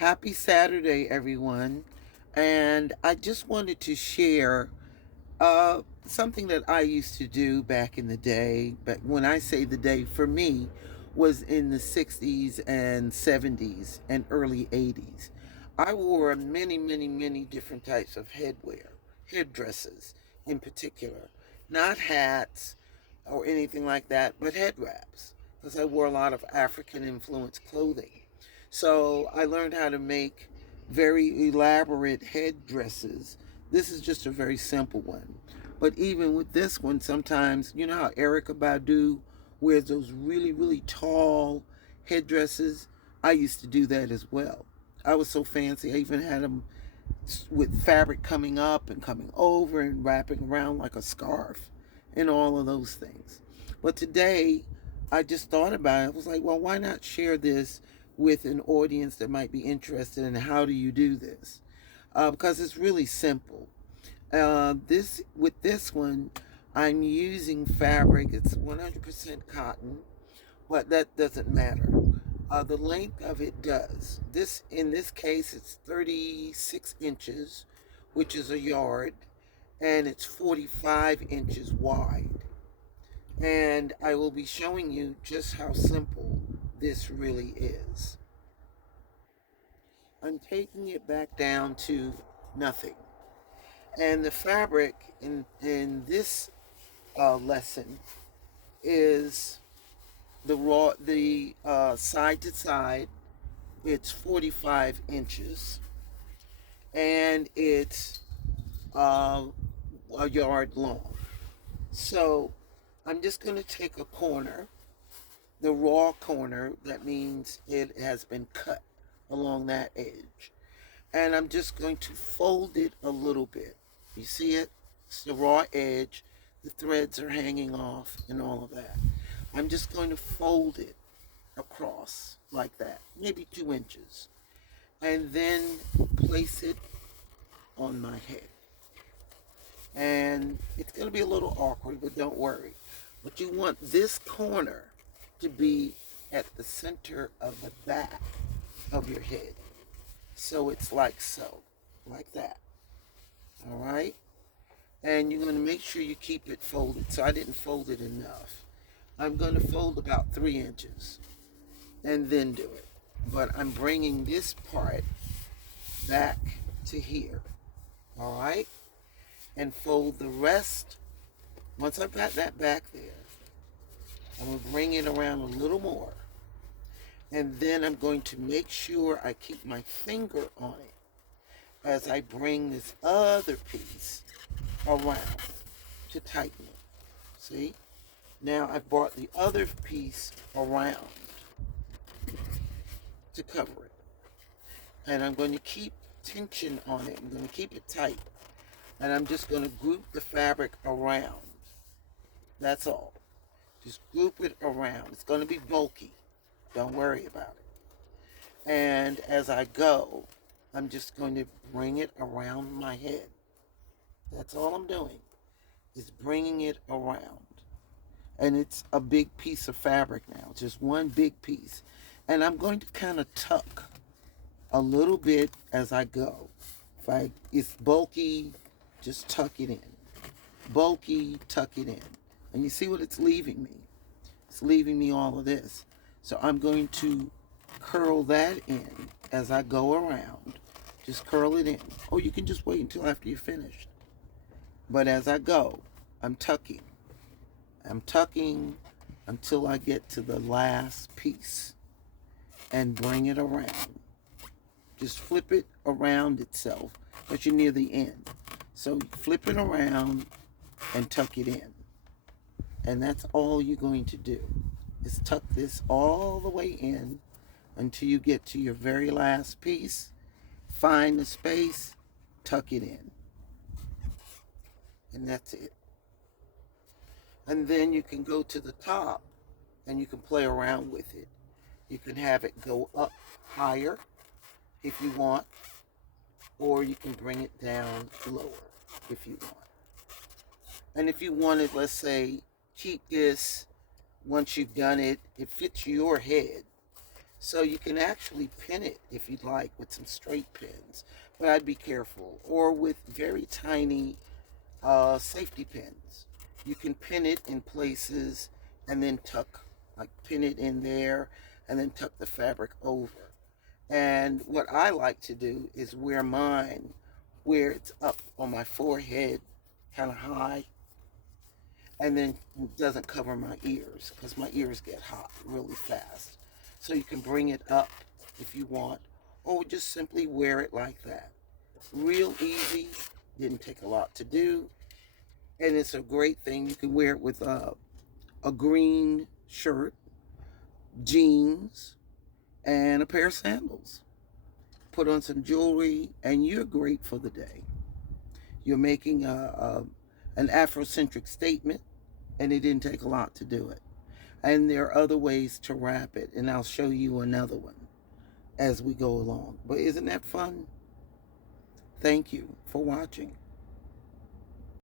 Happy Saturday, everyone. And I just wanted to share something that I used to do back in the day. But when I say the day, for me, was in the 60s and 70s and early 80s. I wore many, many, many different types of headdresses in particular. Not hats or anything like that, but head wraps, because I wore a lot of African influenced clothing. So I learned how to make very elaborate headdresses. This is just a very simple one. But even with this one, sometimes, you know how Erica Badu wears those really, really tall headdresses? I used to do that as well. I was so fancy. I even had them with fabric coming up and coming over and wrapping around like a scarf and all of those things. But today, I just thought about it. I was like, well, why not share this with an audience that might be interested in how do you do this? Because it's really simple. This with this one, I'm using fabric. It's 100% cotton, but that doesn't matter. The length of it does. This in this case, it's 36 inches, which is a yard, and it's 45 inches wide. And I will be showing you just how simple this really is. I'm taking it back down to nothing. And the fabric in this lesson is the side to side. It's 45 inches, and it's uh, a yard long. So I'm just going to take a corner, the raw corner. That means it has been cut along that edge, and I'm just going to fold it a little bit. You see it? It's the raw edge. The threads are hanging off and all of that. I'm just going to fold it across like that, maybe 2 inches, and then place it on my head. And it's going to be a little awkward, but don't worry. But you want this corner to be at the center of the back of your head. So it's like so, like that. All right? And you're going to make sure you keep it folded. So I didn't fold it enough. I'm going to fold about 3 inches and then do it. But I'm bringing this part back to here. All right? And fold the rest. Once I've got that back there, I'm going to bring it around a little more. And then I'm going to make sure I keep my finger on it as I bring this other piece around to tighten it. See? Now I've brought the other piece around to cover it. And I'm going to keep tension on it. I'm going to keep it tight. And I'm just going to group the fabric around. That's all. Just group it around. It's going to be bulky. Don't worry about it. And as I go, I'm just going to bring it around my head. That's all I'm doing, is bringing it around. And it's a big piece of fabric now, just one big piece. And I'm going to kind of tuck a little bit as I go. If it's bulky, just tuck it in. Bulky, tuck it in. And you see what it's leaving me? It's leaving me all of this. So I'm going to curl that in as I go around. Just curl it in. Or you can just wait until after you're finished. But as I go, I'm tucking. I'm tucking until I get to the last piece and bring it around. Just flip it around itself, but you're near the end. So flip it around and tuck it in. And that's all you're going to do, is tuck this all the way in until you get to your very last piece. Find the space, tuck it in. And that's it. And then you can go to the top and you can play around with it. You can have it go up higher if you want, or you can bring it down lower if you want. And if you wanted, let's say, keep this, once you've done it, it fits your head, So you can actually pin it if you'd like with some straight pins, but I'd be careful. Or with very tiny safety pins. You can pin it in places and then tuck, like pin it in there and then tuck the fabric over. And what I like to do is wear mine where it's up on my forehead, kind of high, and then it doesn't cover my ears because my ears get hot really fast. So you can bring it up if you want, or just simply wear it like that. Real easy, didn't take a lot to do, and it's a great thing. You can wear it with a green shirt, jeans, and a pair of sandals. Put on some jewelry, and you're great for the day. You're making an Afrocentric statement, and it didn't take a lot to do it. And there are other ways to wrap it, and I'll show you another one as we go along. But isn't that fun? Thank you for watching.